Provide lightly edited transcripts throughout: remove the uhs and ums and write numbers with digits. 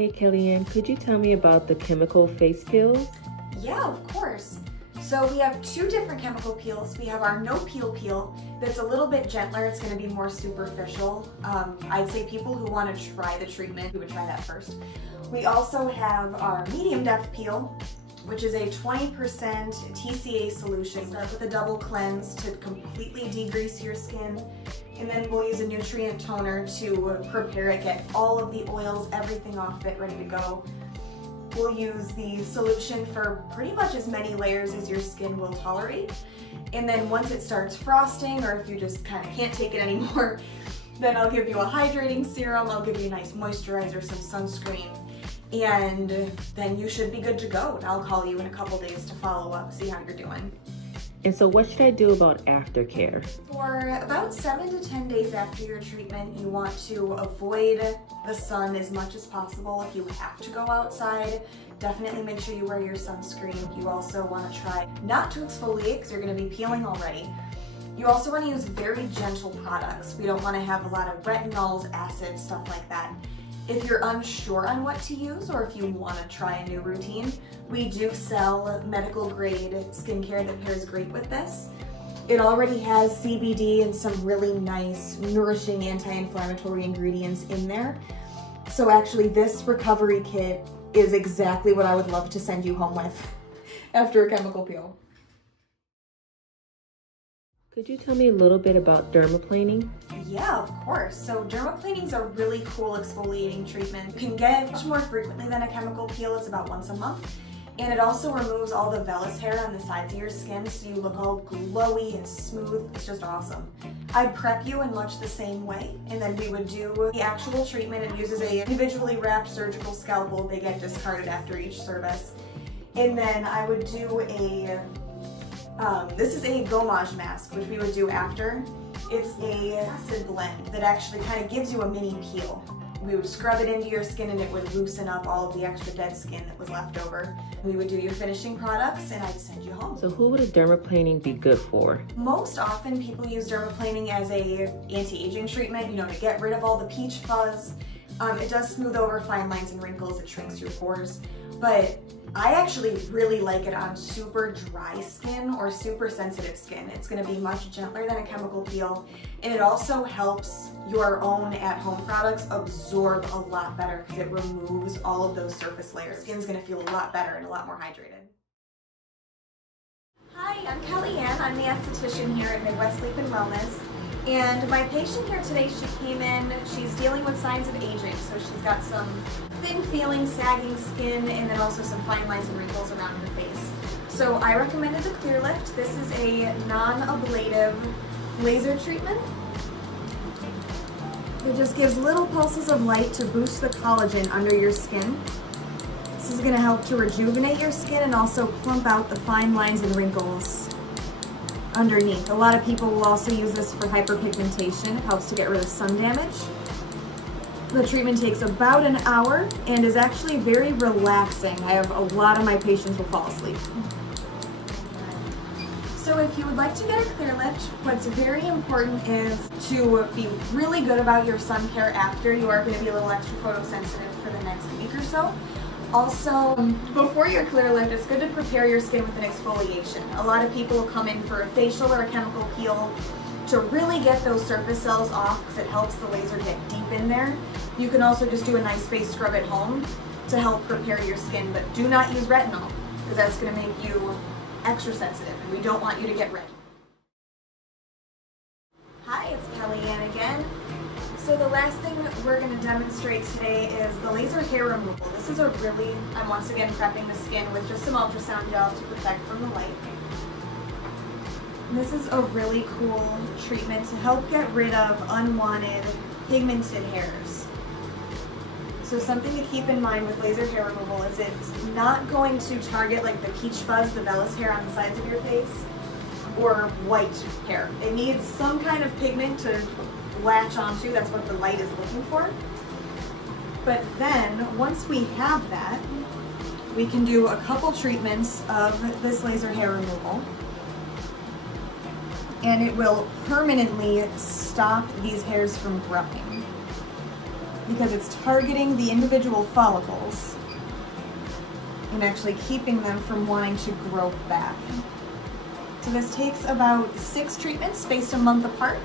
Hey Kellyanne, could you tell me about the chemical face peels? Yeah, of course. So we have two different chemical peels. We have our no peel peel that's a little bit gentler. It's going to be more superficial. I'd say people who want to try the treatment, who would try that first. We also have our medium depth peel, which is a 20% TCA solution. Start with a double cleanse to completely degrease your skin. And then we'll use a nutrient toner to prepare it, get all of the oils, everything off it, ready to go. We'll use the solution for pretty much as many layers as your skin will tolerate. And then once it starts frosting, or if you just kind of can't take it anymore, then I'll give you a hydrating serum, I'll give you a nice moisturizer, some sunscreen, and then you should be good to go. And I'll call you in a couple days to follow up, see how you're doing. And so what should I do about aftercare? For about 7 to 10 days after your treatment, you want to avoid the sun as much as possible. If you have to go outside, definitely make sure you wear your sunscreen. You also want to try not to exfoliate because you're going to be peeling already. You also want to use very gentle products. We don't want to have a lot of retinols, acids, stuff like that. If you're unsure on what to use, or if you want to try a new routine, we do sell medical grade skincare that pairs great with this. It already has CBD and some really nice, nourishing anti-inflammatory ingredients in there. So actually this recovery kit is exactly what I would love to send you home with after a chemical peel. Could you tell me a little bit about dermaplaning? Yeah, of course. So dermaplaning is a really cool exfoliating treatment. You can get it much more frequently than a chemical peel. It's about once a month. And it also removes all the vellus hair on the sides of your skin so you look all glowy and smooth. It's just awesome. I'd prep you in much the same way, and then we would do the actual treatment. It uses a individually wrapped surgical scalpel. They get discarded after each service. And then I would do this is a gommage mask, which we would do after. It's a acid blend that actually kind of gives you a mini peel. We would scrub it into your skin and it would loosen up all of the extra dead skin that was left over. We would do your finishing products and I'd send you home. So who would a dermaplaning be good for? Most often people use dermaplaning as a anti-aging treatment, to get rid of all the peach fuzz. It does smooth over fine lines and wrinkles, it shrinks your pores, but I actually really like it on super dry skin or super sensitive skin. It's going to be much gentler than a chemical peel, and it also helps your own at-home products absorb a lot better because it removes all of those surface layers. Skin's going to feel a lot better and a lot more hydrated. Hi, I'm Kellyanne. I'm the esthetician here at Midwest Sleep and Wellness. And my patient here today, she came in, she's dealing with signs of aging. So she's got some thin feeling, sagging skin, and then also some fine lines and wrinkles around her face. So I recommended the Clear Lift. This is a non-ablative laser treatment. It just gives little pulses of light to boost the collagen under your skin. This is going to help to rejuvenate your skin and also plump out the fine lines and wrinkles underneath. A lot of people will also use this for hyperpigmentation. It helps to get rid of sun damage. The treatment takes about an hour and is actually very relaxing. I have a lot of my patients will fall asleep. So if you would like to get a Clear Lift, what's very important is to be really good about your sun care after. You are going to be a little extra photosensitive for the next week or so. Also, before your Clear Lift, it's good to prepare your skin with an exfoliation. A lot of people will come in for a facial or a chemical peel to really get those surface cells off because it helps the laser get deep in there. You can also just do a nice face scrub at home to help prepare your skin, but do not use retinol because that's going to make you extra sensitive and we don't want you to get red. Hi, it's Kellyanne again. So the last thing that we're going to demonstrate today is the laser hair removal. This is I'm once again prepping the skin with just some ultrasound gel to protect from the light. This is a really cool treatment to help get rid of unwanted pigmented hairs. So something to keep in mind with laser hair removal is it's not going to target like the peach fuzz, the vellus hair on the sides of your face, or white hair. It needs some kind of pigment to latch onto. That's what the light is looking for. But then once we have that, we can do a couple treatments of this laser hair removal, and it will permanently stop these hairs from growing. because it's targeting the individual follicles and actually keeping them from wanting to grow back. So this takes about 6 treatments spaced a month apart,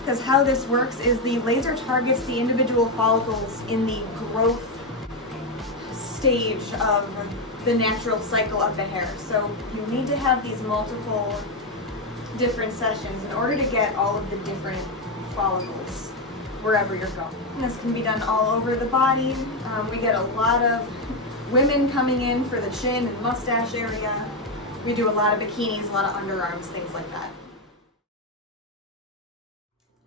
because how this works is the laser targets the individual follicles in the growth stage of the natural cycle of the hair. So you need to have these multiple different sessions in order to get all of the different follicles wherever you're going. And this can be done all over the body. We get a lot of women coming in for the chin and mustache area. We do a lot of bikinis, a lot of underarms, things like that.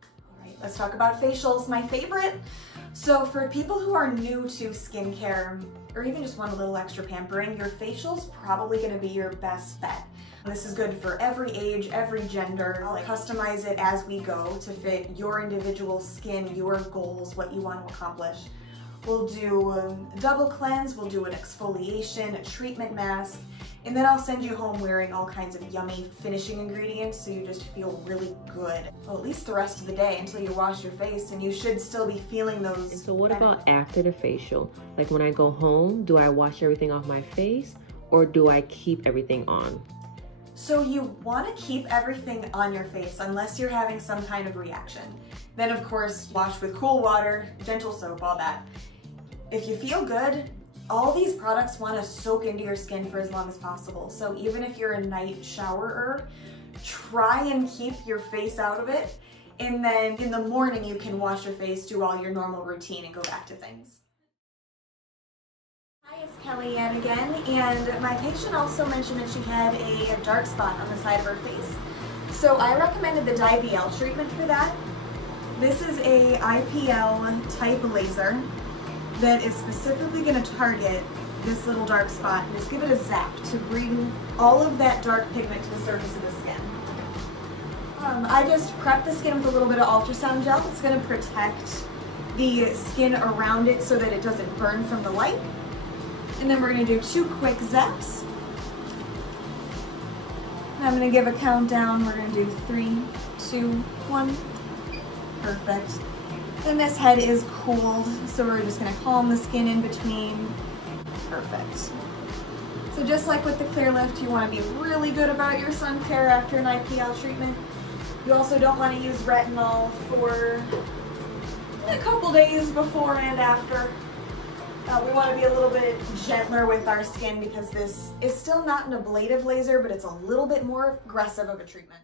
All right, let's talk about facials, my favorite. So for people who are new to skincare, or even just want a little extra pampering, your facial's probably gonna be your best bet. This is good for every age, every gender. I'll customize it as we go to fit your individual skin, your goals, what you want to accomplish. We'll do a double cleanse, we'll do an exfoliation, a treatment mask, and then I'll send you home wearing all kinds of yummy finishing ingredients so you just feel really good. Well, at least the rest of the day until you wash your face, and you should still be feeling those. And so what about after the facial? Like when I go home, do I wash everything off my face or do I keep everything on? So you want to keep everything on your face unless you're having some kind of reaction. Then of course, wash with cool water, gentle soap, all that. If you feel good, all these products want to soak into your skin for as long as possible. So even if you're a night showerer, try and keep your face out of it. And then in the morning, you can wash your face, do all your normal routine, and go back to things. Hi, it's Kelly Ann again, and my patient also mentioned that she had a dark spot on the side of her face. So I recommended the DiBL treatment for that. This is a IPL type laser that is specifically going to target this little dark spot and just give it a zap to bring all of that dark pigment to the surface of the skin. I just prep the skin with a little bit of ultrasound gel. It's going to protect the skin around it so that it doesn't burn from the light. And then we're going to do 2 quick zaps. And I'm going to give a countdown. We're going to do 3, 2, 1. Perfect. And this head is cooled, so we're just going to calm the skin in between. Perfect. So just like with the clear lift, you want to be really good about your sun care after an IPL treatment. You also don't want to use retinol for a couple days before and after. We want to be a little bit gentler with our skin because this is still not an ablative laser, but it's a little bit more aggressive of a treatment.